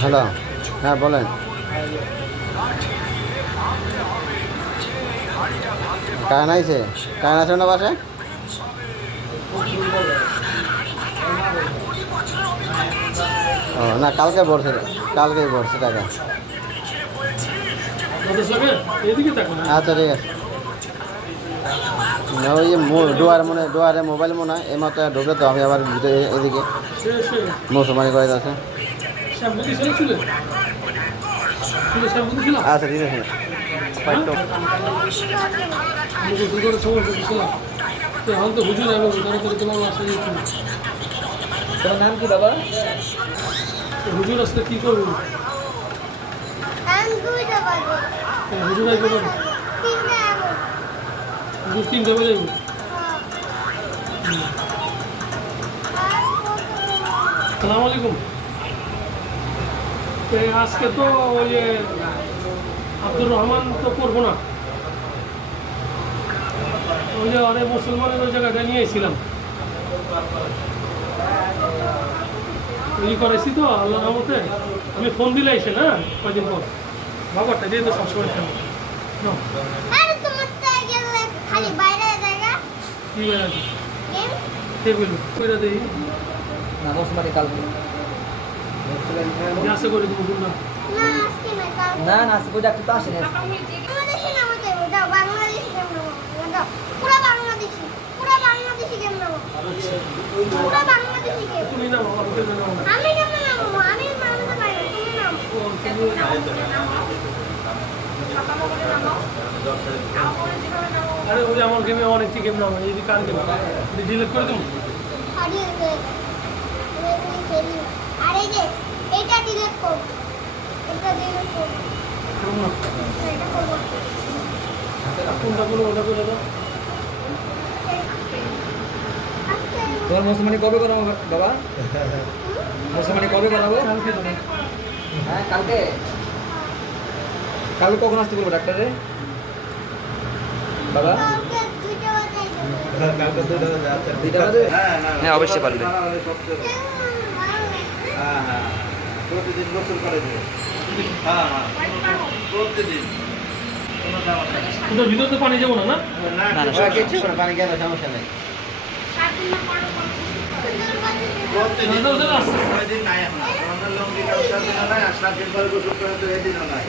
Hello, হ্যাঁ বলেন। Current আইছে? কারেন্ট আছে না বাসায়? ও না, কালকে ভরছে, কালকেই ভরছে টাকা। আচ্ছা ঠিক আছে। না ওই যে ডোয়ারে মোবাইল মনে হয় এই মাত্র ঢুকে, তো আমি আবার ভিতরে এদিকে মুসলমানি করে আছে। আচ্ছা ঠিক আছে। তোমার নাম কি বাবা? হুজুর আজকে কি করবো? হুজুর আই করবো, হুজুর 3টা বাজে যাবো। সালাম আলাইকুম। আজকে তো ওই যে আব্দুর রহমান তো করবো না, ওই যে অনেক মুসলমানের ওই জায়গাটা নিয়ে এসেছিলাম, ওই করেছি তো আল্লাহ রহমতে। আমি ফোন দিলে এসে না কয়দিন পর বাবারটা দিয়ে তো সবসময় খেলো কি বেড়াচ্ছি কে বলবো কইরা দেই না মুসলমানি কালকে আশা করি তুমি বললাম না না আজকে ওই ডাক্তার তো আসে না। তুমি না বাবা আরে ওই আমার গেমে অনেকটি গেম নাম এই কার গেম ডিলিট করে দেবো। আরে যে এটা ডিলিট করব, এটা ডিলিট করব, এটা করব, কোনটা করবো ওটা করে দাও। তোমার মুসলমানি কবে করাবো বাবা? মুসলমানি কবে করাবো? কালকে দেবো। হ্যাঁ কালকে। কালকে কখন আসতে বলবো ডাক্তারে বাবা? কালকে 2টা বাজে কালকে 2টা বাজে। আচ্ছা 2টা বাজে? হ্যাঁ অবশ্যই পারবে। হ্যাঁ হ্যাঁ প্রতিদিন গোসল করে দেবে। হ্যাঁ হ্যাঁ প্রতিদিন। ওটার ভিতরে তো পানি যাবো না না? না না না না, কিছু করে পানি গেলে সমস্যা নেই। প্রতিদিন ওটা আসছে। দিন নাই এখন। আমাদের লঙ্গি কালচার দিন নাই, আর 7 দিন পরে গোসল করে তো এদিনও নাই।